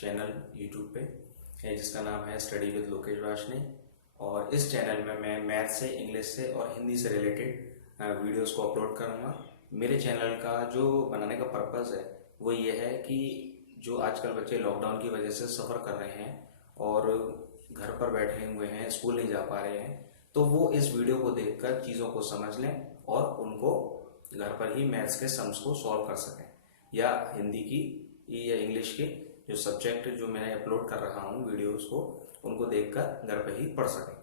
Channel YouTube पे है जिसका नाम है स्टडी विद लोकेश वार्ष्णेय। और इस चैनल में मैं मैथ से, इंग्लिश से और हिंदी से रिलेटेड वीडियोस को अपलोड करूँगा। मेरे चैनल का जो बनाने का पर्पज़ है वो ये है कि जो आजकल बच्चे लॉकडाउन की वजह से सफ़र कर रहे हैं और घर पर बैठे हुए हैं, स्कूल नहीं जा पा रहे हैं, तो वो इस वीडियो को देखकर चीज़ों को समझ लें और उनको घर पर ही मैथ्स के सम्स को सॉल्व कर सकें, या हिंदी की या इंग्लिश के जो सब्जेक्ट जो मैं अपलोड कर रहा हूँ वीडियोस को, उनको देखकर घर पर ही पढ़ सकें।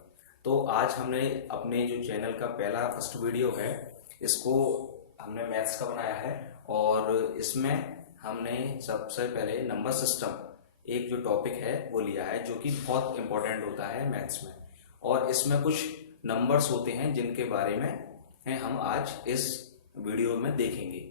तो आज हमने अपने जो चैनल का फर्स्ट वीडियो है, इसको हमने मैथ्स का बनाया है और इसमें हमने सबसे पहले नंबर सिस्टम एक जो टॉपिक है वो लिया है, जो कि बहुत इंपॉर्टेंट होता है मैथ्स में। और इसमें कुछ नंबर्स होते हैं जिनके बारे में हम आज इस वीडियो में देखेंगे।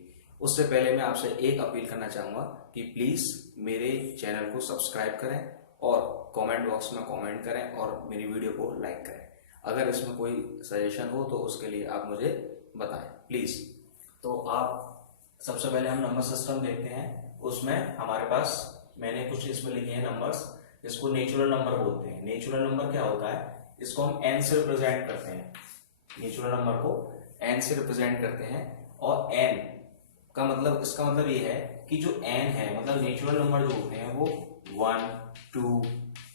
उससे पहले मैं आपसे एक अपील करना चाहूँगा कि प्लीज़ मेरे चैनल को सब्सक्राइब करें और कमेंट बॉक्स में कमेंट करें और मेरी वीडियो को लाइक करें। अगर इसमें कोई सजेशन हो तो उसके लिए आप मुझे बताएं प्लीज़। तो आप सबसे पहले हम नंबर सिस्टम देखते हैं। उसमें हमारे पास मैंने कुछ इसमें लिखे हैं नंबर्स, जिसको नेचुरल नंबर बोलते हैं। नेचुरल नंबर क्या होता है? इसको हम n से रिप्रेजेंट करते हैं। नेचुरल नंबर को n से रिप्रेजेंट करते हैं और n का मतलब, इसका मतलब ये है कि जो n है, मतलब नेचुरल नंबर जो होते हैं वो 1, 2,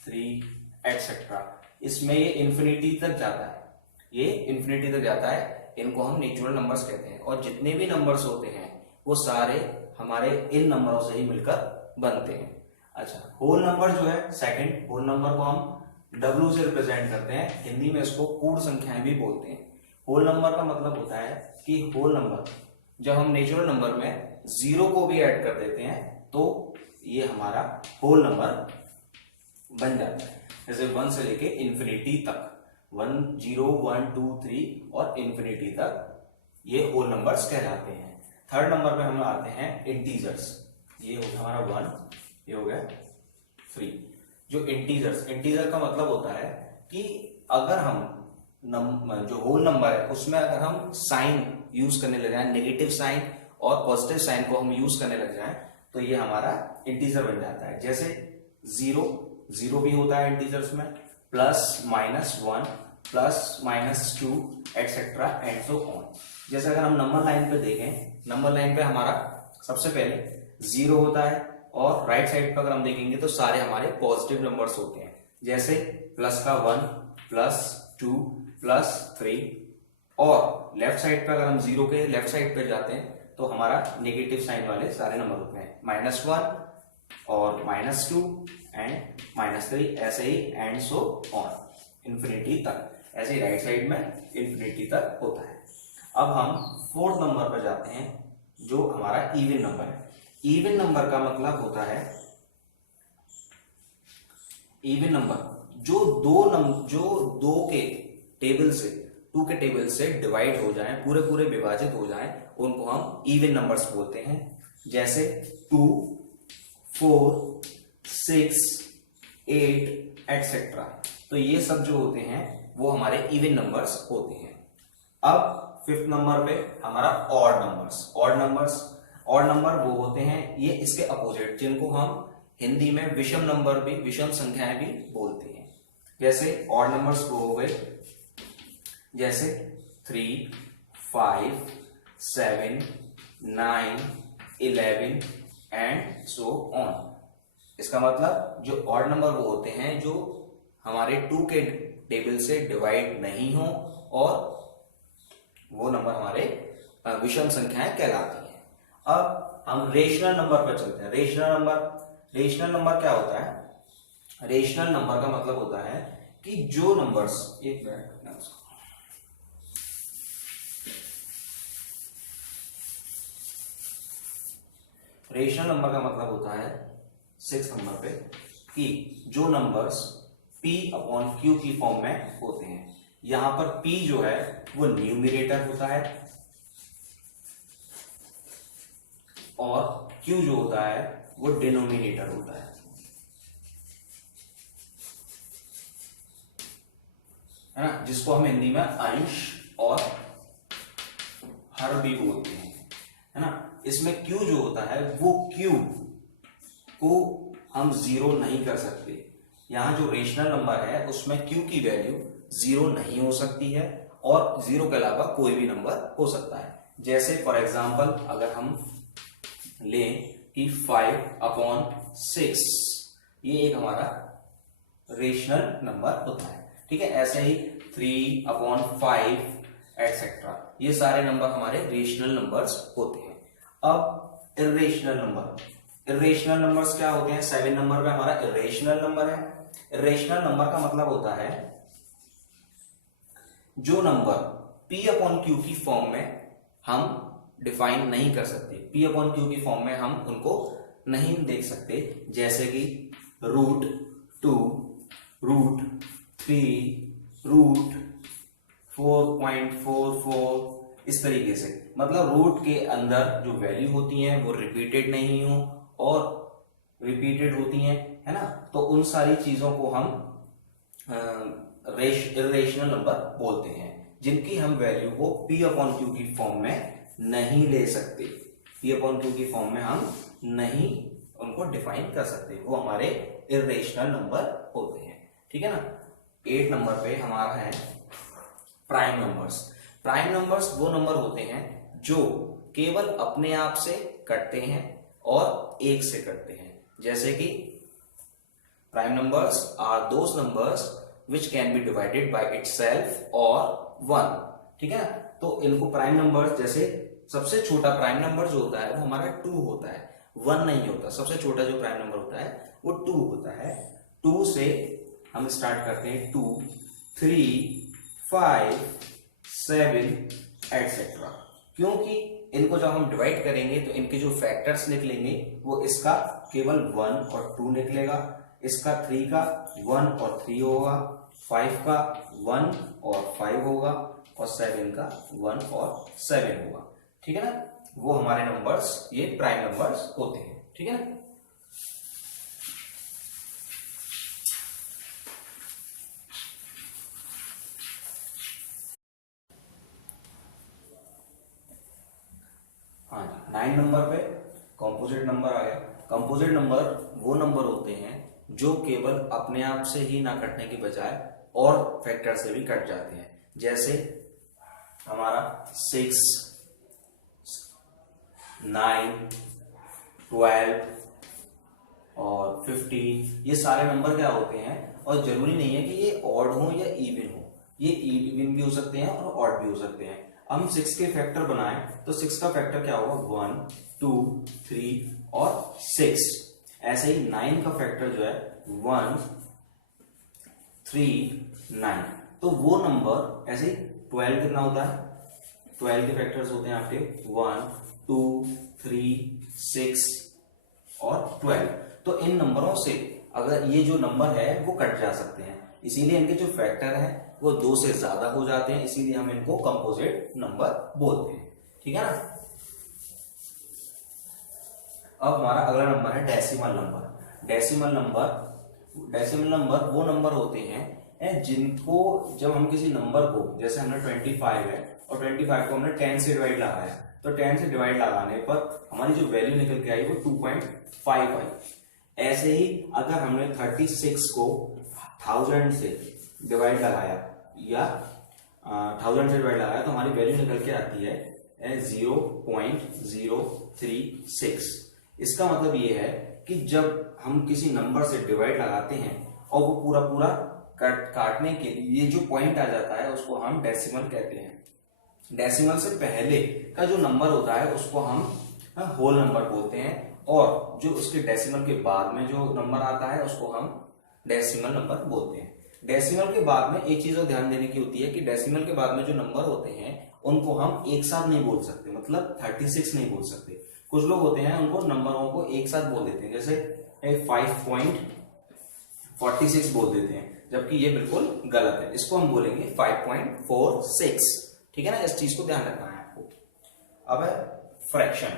3 एक्सेट्रा, इसमें ये इंफिनिटी तक जाता है। ये इंफिनिटी तक जाता है, इनको हम नेचुरल नंबर्स कहते हैं। और जितने भी नंबर्स होते हैं वो सारे हमारे इन नंबरों से ही मिलकर बनते हैं। अच्छा, होल नंबर जो है, सेकंड होल नंबर को हम W से रिप्रेजेंट करते हैं। हिंदी में इसको पूर्ण संख्याएं भी बोलते हैं। होल नंबर का मतलब होता है कि होल नंबर, जब हम नेचुरल नंबर में जीरो को भी ऐड कर देते हैं तो ये हमारा होल नंबर बन जाता है। जैसे 1 से लेके इंफिनिटी तक, 1, 0, 1, 2, 3 और इंफिनिटी तक ये होल नंबर्स कहलाते हैं। थर्ड नंबर पे हम आते हैं इंटीजर्स। ये हो हमारा 1, ये हो गया 3। जो इंटीजर का मतलब होता है कि अगर हम जो होल नंबर है उसमें अगर हम साइन यूज करने लग जाए, नेगेटिव साइन और पॉजिटिव साइन को हम यूज करने लग जाए, तो ये हमारा इंटीजर बन जाता है। जैसे जीरो भी होता है इंटीजर्स में, +-1, +-2 एक्सेट्रा एंड सो ऑन। जैसे अगर हम नंबर लाइन पे देखें, नंबर लाइन पे हमारा सबसे पहले 0 होता है और राइट साइड पर अगर हम देखेंगे तो सारे हमारे पॉजिटिव नंबर्स होते हैं। जैसे प्लस का 1, +2, +3, और लेफ्ट साइड पर अगर हम 0 के लेफ्ट साइड पर जाते हैं तो हमारा नेगेटिव साइन वाले सारे नंबर होते हैं, -1 और -2 एंड -3, ऐसे ही एंड सो ऑन इंफिनिटी तक। ऐसे ही राइट साइड में इंफिनिटी तक होता है। अब हम फोर्थ नंबर पर जाते हैं, जो हमारा इवन नंबर है। इवन नंबर का मतलब होता है, इवन नंबर जो दो के टेबल से, 2 के टेबल से डिवाइड हो जाएं, पूरे विभाजित हो जाएं, उनको हम इवन नंबर्स बोलते हैं। जैसे 2, 4, 6, 8 एक्सेट्रा। तो ये सब जो होते हैं वो हमारे इवन नंबर्स होते हैं। अब फिफ्थ नंबर पे हमारा ऑड नंबर्स वो होते हैं, ये इसके अपोजिट, जिनको हम हिंदी में विषम संख्याएं भी बोलते हैं। जैसे ऑड नंबर्स वो हो गए, जैसे 3, 5, 7, 9, 11 एंड सो ऑन। इसका मतलब जो ऑड नंबर वो होते हैं जो हमारे 2 के टेबल से डिवाइड नहीं हो, और वो नंबर हमारे विषम संख्याएं कहलाती हैं। अब हम रेशनल नंबर पर चलते हैं। रेशनल नंबर क्या होता है? रेशनल नंबर का मतलब होता है कि जो नंबर्स, एक मिनट, रेशनल नंबर का मतलब होता है 6 नंबर पे कि जो नंबर्स P/Q की फॉर्म में होते हैं। यहां पर P जो है वो न्यूमरेटर होता है और Q जो होता है वो डिनोमिनेटर होता है ना, जिसको हम हिंदी में अंश और हर भी बोलते हैं, है ना। इसमें Q जो होता है वो Q को हम जीरो नहीं कर सकते। यहाँ जो रेशनल नंबर है उसमें q की वैल्यू जीरो नहीं हो सकती है और जीरो के अलावा कोई भी नंबर हो सकता है। जैसे फॉर एग्जांपल अगर हम लें कि 5/6 ये एक हमारा रेशनल नंबर होता है, ठीक है। ऐसे ही 3/5 एटसेट्रा, ये सारे नंबर हमारे रेशनल नंबर्स होते हैं। अब इर्रेशनल नंबर्स क्या होते हैं? 7 नंबर पे हमारा इर्रेशनल नंबर है। इर्रेशनल नंबर का मतलब होता है जो नंबर p/q की फॉर्म में हम डिफाइन नहीं कर सकते, p/q की फॉर्म में हम उनको नहीं देख सकते, जैसे कि √2, √3, √4.44, इस तरीके से। मतलब रूट के अंदर जो वैल्यू होती हैं वो रिपीटेड नहीं हो और रिपीटेड होती हैं, है ना। तो उन सारी चीजों को हम इर्रेशनल नंबर बोलते हैं, जिनकी हम वैल्यू को p/q की फॉर्म में नहीं ले सकते, p/q की फॉर्म में हम नहीं उनको डिफाइन कर सकते, वो हमारे इर्रेशनल नंबर होते हैं, ठीक है ना। 8 नंबर पे हमारा है प्राइम नंबर्स। प्राइम नंबर्स वो नंबर होते हैं जो केवल अपने आप से कटते हैं और एक से कटते हैं। जैसे कि prime numbers are those numbers which can be divided by itself or 1, ठीक है। तो इनको प्राइम नंबर्स, जैसे सबसे छोटा प्राइम नंबर जो होता है वो हमारा 2 होता है, 1 नहीं होता। सबसे छोटा जो प्राइम नंबर होता है वो 2 होता है। 2 से हम स्टार्ट करते हैं 2, 3, 5, 7 एटसेट्रा, क्योंकि इनको जब हम डिवाइड करेंगे तो इनके जो फैक्टर्स निकलेंगे वो इसका केवल 1 और 2 निकलेगा, इसका 3 का 1 और 3 होगा, 5 का 1 और 5 होगा और 7 का 1 और 7 होगा, ठीक है ना। वो हमारे नंबर्स ये प्राइम नंबर्स होते हैं, ठीक है ना। हाँ जी, 9 नंबर पे कंपोजिट नंबर आ गया। कंपोजिट नंबर वो नंबर होते हैं जो केवल अपने आप से ही ना कटने की बजाय और फैक्टर से भी कट जाते हैं। जैसे हमारा 6, 9, 12 और 15, ये सारे नंबर क्या होते हैं, और जरूरी नहीं है कि ये ऑड हो या इवन हो, ये इवन भी हो सकते हैं और ऑड भी हो सकते हैं। हम 6 के फैक्टर बनाएं तो 6 का फैक्टर क्या होगा? 1, 2, 3 और 6। ऐसे ही 9 का फैक्टर जो है 1, 3, 9। तो वो नंबर ऐसे ही 12 कितना होता है? 12 के फैक्टर्स होते हैं आपके 1, 2, 3, 6 और 12। तो इन नंबरों से अगर ये जो नंबर है वो कट जा सकते हैं, इसीलिए इनके जो फैक्टर है वो 2 से ज्यादा हो जाते हैं, इसीलिए हम इनको कंपोजिट नंबर बोलते हैं, ठीक है ना। अब हमारा अगला नंबर है डेसिमल नंबर। डेसिमल नंबर वो नंबर होते हैं जिनको जब हम किसी नंबर को, जैसे हमने 25 है और 25 को हमने 10 से डिवाइड लगाया, तो 10 से डिवाइड लगाने पर हमारी जो वैल्यू निकल के आई वो 2.5 आई। ऐसे ही अगर हमने 36 को 1000 से डिवाइड लगाया या 1000 से डिवाइड लगाया तो हमारी वैल्यू निकल के आती है 0.036। इसका मतलब ये है कि जब हम किसी नंबर से डिवाइड लगाते हैं और वो पूरा पूरा काटने के लिए जो पॉइंट आ जाता है उसको हम डेसिमल कहते हैं। डेसिमल से पहले का जो नंबर होता है उसको हम होल नंबर बोलते हैं, और जो उसके डेसिमल के बाद में जो नंबर आता है उसको हम डेसिमल नंबर बोलते हैं। डेसिमल के बाद में एक चीज और ध्यान देने की होती है कि डेसिमल के बाद में जो नंबर होते हैं उनको हम एक साथ नहीं बोल सकते, मतलब 36 नहीं बोल सकते। कुछ लोग होते हैं उनको नंबरों को एक साथ बोल देते हैं, जैसे 5.46 बोल देते हैं, जबकि ये बिल्कुल गलत है। इसको हम बोलेंगे 5.46, ठीक है ना। इस चीज को ध्यान रखना है आपको। अब है फ्रैक्शन।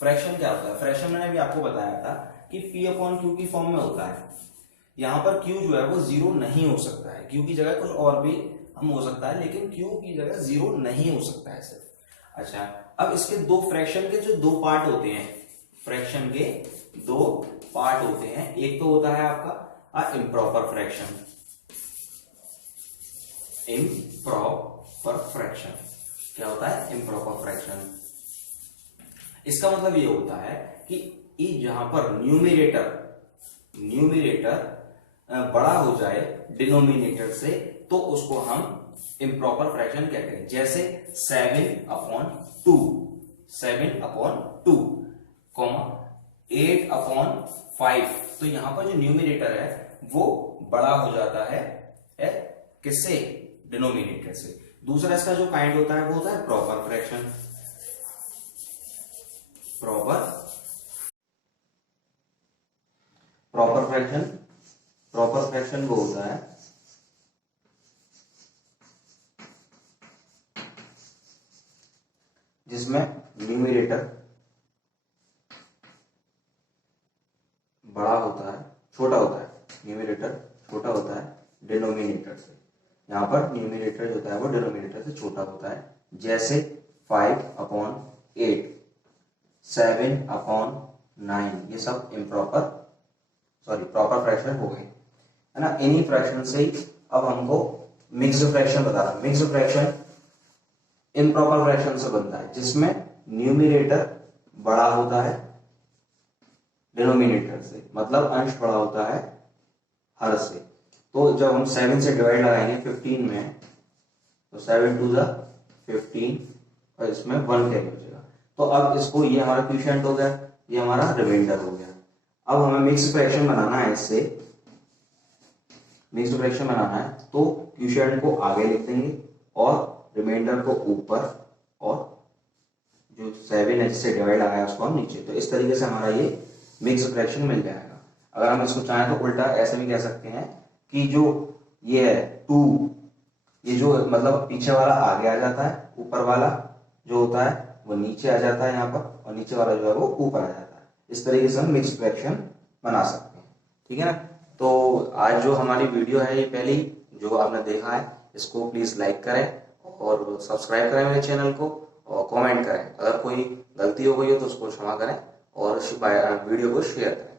फ्रैक्शन क्या होता है? फ्रैक्शन मैंने भी आपको बताया था कि p/q की फॉर्म में होता है। यहां पर q जो है वो 0 नहीं हो सकता है, q की जगह कुछ और भी हम हो सकता है, लेकिन q की जगह 0 नहीं हो सकता है सिर्फ। अच्छा, अब इसके दो फ्रैक्शन के जो दो पार्ट होते हैं, फ्रैक्शन के दो पार्ट होते हैं। एक तो होता है आपका इम्प्रॉपर फ्रैक्शन। इम्प्रॉपर फ्रैक्शन क्या होता है? Improper fraction. इसका मतलब ये होता है कि जहां पर न्यूमरेटर बड़ा हो जाए डिनोमिनेटर से, तो उसको हम इम्प्रॉपर फ्रैक्शन कहते हैं। जैसे 7/2, 7/2, 8/5। तो यहां पर जो न्यूमरेटर है वो बड़ा हो जाता है किससे? डिनोमिनेटर से। दूसरा इसका जो काइंड होता है वो होता है प्रॉपर फ्रैक्शन। प्रॉपर फ्रैक्शन वो होता है जिसमें न्यूमरेटर बड़ा होता है, छोटा होता है, न्यूमरेटर छोटा होता है डिनोमिनेटर से। यहां पर न्यूमरेटर जो होता है वो डिनोमिनेटर से छोटा होता है। जैसे 5/8, 7/9, ये सब प्रॉपर फ्रैक्शन हो गए, है ना। इन्हीं फ्रैक्शन से ही अब हमको मिक्स्ड फ्रैक्शन बताना। मिक्स्ड फ्रैक्शन इम्प्रॉपर फ्रैक्शन से बनता है जिसमें न्यूमरेटर बड़ा होता है डिनोमिनेटर से, मतलब अंश बड़ा होता है हर से। तो जब हम 7 से डिवाइड लगाएंगे 15 में, तो 7×2 = 15 और इसमें 1 कैरी बचेगा। तो अब इसको, ये हमारा क्वोशिएंट हो गया, ये हमारा रिमाइंडर हो गया। अब हमें मिक्स्ड फ्रैक्शन बनाना है। इससे मिक्स्ड फ्रैक्शन बनाना है तो क्वोशिएंट को आगे लिख देंगे और रिमाइंडर को ऊपर, और जो 7 है जिससे डिवाइड आया उसको हम नीचे। तो इस तरीके से हमारा ये मिक्स्ड फ्रैक्शन मिल जाएगा। अगर हम इसको चाहें तो उल्टा ऐसे भी कह सकते हैं कि जो ये है 2, ये जो मतलब पीछे वाला आगे आ जाता है, ऊपर वाला जो होता है वो नीचे आ जाता है यहाँ पर, और नीचे वाला जो है वो ऊपर आ जाता है। इस तरीके से हम मिक्स्ड फ्रैक्शन बना सकते हैं, ठीक है ना। तो आज जो हमारी वीडियो है ये पहली जो आपने देखा है, इसको प्लीज लाइक करें और सब्सक्राइब करें मेरे चैनल को, और कमेंट करें। अगर कोई गलती हो गई हो तो उसको क्षमा करें, और वीडियो को शेयर करें।